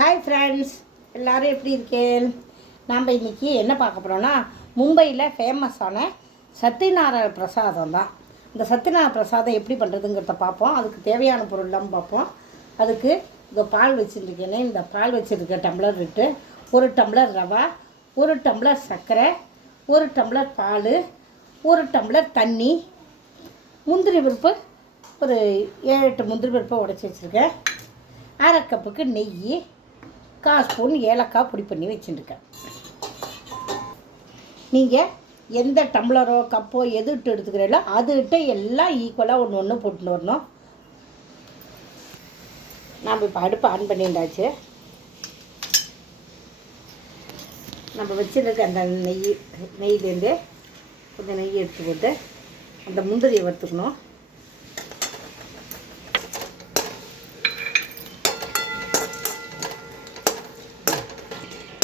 Hi friends, எல்லோரும் எப்படி இருக்கேன்? நாம் இன்றைக்கி என்ன பார்க்க போகிறோன்னா, மும்பையில் ஃபேமஸான சத்யநாராயண பிரசாதம் தான். இந்த சத்யநாராயண பிரசாதம் எப்படி பண்ணுறதுங்கிறத பார்ப்போம். அதுக்கு தேவையான பொருள்லாம் பார்ப்போம். அதுக்கு இந்த பால் வச்சுருக்கேனே, இந்த பால் வச்சுருக்க டம்ளர் விட்டு 1 டம்ளர் ரவா, 1 டம்ளர் சர்க்கரை, 1 டம்ளர் பால், 1 டம்ளர் தண்ணி, முந்திரி பருப்பு ஒரு 7-8 முந்திரி பருப்பை உடச்சி வச்சுருக்கேன், 1/2 கப்புக்கு நெய், 1/4 ஸ்பூன் ஏலக்காய் பொடி பண்ணி வச்சுருக்கேன். நீங்கள் எந்த டம்ளரோ கப்போ எது இட்டு எடுத்துக்கிறீங்களோ அதுகிட்ட எல்லாம் ஈக்குவலாக ஒன்று போட்டுன்னு வரணும். நாம் இப்போ அடுப்பை ஆன் பண்ணிட்டாச்சு. நம்ம வச்சுருக்க அந்த நெய்லேருந்து கொஞ்சம் நெய் எடுத்து போட்டு அந்த முந்திரியை வறுத்துக்கணும்.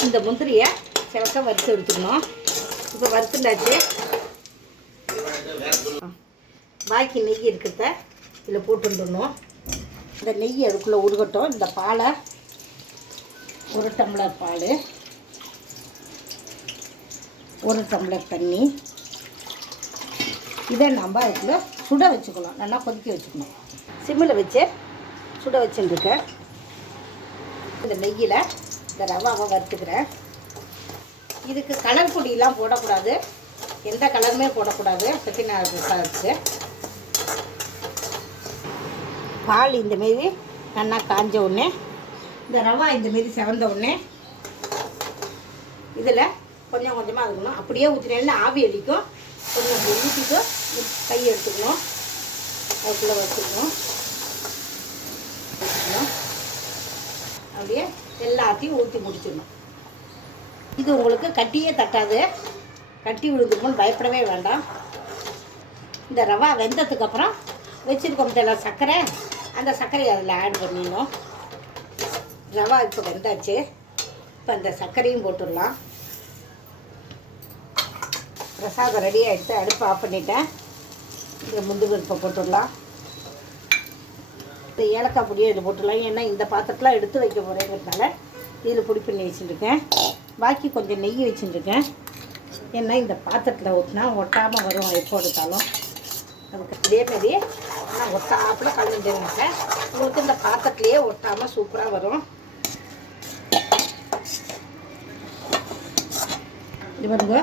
இந்த முந்திரியை சிவக்க வறுத்து எடுத்துக்கணும். இப்போ வறுத்துண்டாச்சு. பாக்கி நெய் இருக்கிறத இதில் போட்டுடணும். இந்த நெய் அதுக்குள்ளே உருகட்டும். இந்த பாலை 1 டம்ளர் பால், 1 டம்ளர் தண்ணி, இதை நம்ம அதுக்குள்ளே சுட வச்சுக்கணும். நல்லா கொதிக்க வச்சுக்கணும். சிம்மில் வச்சு சுட வச்சுருக்கேன். இந்த நெய்யில் இந்த ரவாவை வறுத்துக்கிறேன். இதுக்கு கலர் பொடியெலாம் போடக்கூடாது, எந்த கலருமே போடக்கூடாது. சத்யநாராயண பிரசாதத்துக்கு பால் இந்தமாரி நல்லா காஞ்ச உடனே, இந்த ரவா இந்தமாரி செவந்த உடனே இதில் கொஞ்சம் கொஞ்சமாக இருக்கணும். அப்படியே ஊற்றினேன்னா ஆவி அடிக்கும். கொஞ்சம் அப்படி ஊற்றிட்டு கை எடுத்துக்கணும். அதுக்குள்ளே வச்சுக்கணும். அப்படியே எல்லாத்தையும் ஊற்றி முடிச்சிடணும். இது உங்களுக்கு கட்டியே தட்டாது. கட்டி விழுந்துக்கணும்னு பயப்படவே வேண்டாம். இந்த ரவா வெந்ததுக்கப்புறம் வச்சுருக்கோம் தெரியல சர்க்கரை, அந்த சர்க்கரையை அதில் ஆட் பண்ணிடணும். ரவா இப்போ வெந்தாச்சு. இப்போ அந்த சர்க்கரையும் போட்டுடலாம். பிரசாதம் ரெடி ஆகிடுத்து. அடுப்பு ஆஃப் பண்ணிட்டேன். இந்த முந்திரி பருப்பை போட்டுடலாம். இந்த ஏலக்காய் பொடியை இதில் போட்டுடலாம். ஏன்னா இந்த பாத்திரத்தில் எடுத்து வைக்க போகிறேங்கிறதுனால இதில் பொடி பண்ணி வச்சுருக்கேன். பாக்கி கொஞ்சம் நெய் வச்சுருக்கேன். ஏன்னா இந்த பாத்திரத்தில் ஊற்றினா ஒட்டாமல் வரும். எப்போ எடுத்தாலும் அதுக்கு இதேமாரி நான் ஒட்டாப்பில் கலந்துட்டேன். உங்களுக்கு இந்த பாத்திரத்துலேயே ஒட்டாமல் சூப்பராக வரும். இது பாருங்க,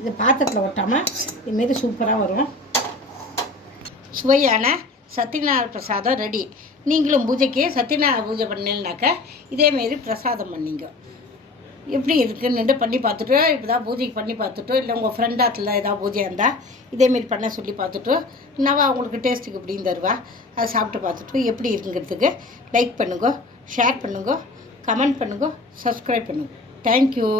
இது பாத்திரத்தில் ஒட்டாமல் இதுமாரி சூப்பராக வரும். சுவையான சத்யநாராயண பிரசாதம் ரெடி. நீங்களும் பூஜைக்கு சத்யநாராயண பூஜை பண்ணீங்கன்னாக்கா இதேமாரி பிரசாதம் பண்ணிங்க. எப்படி இருக்குன்னு பண்ணி பார்த்துட்டு, இப்போ தான் பூஜைக்கு பண்ணி பார்த்துட்டு, இல்லை உங்கள் ஃப்ரெண்டாத்தில் ஏதாவது பூஜை இருந்தால் இதேமாரி பண்ண சொல்லி பார்த்துட்டு, என்னவா அவங்களுக்கு டேஸ்ட்டுக்கு எப்படின்னு தருவா, அதை சாப்பிட்டு பார்த்துட்டு எப்படி இருக்குங்கிறதுக்கு லைக் பண்ணுங்க, ஷேர் பண்ணுங்க, கமெண்ட் பண்ணுங்க, சப்ஸ்கிரைப் பண்ணுங்க. தேங்க்யூ.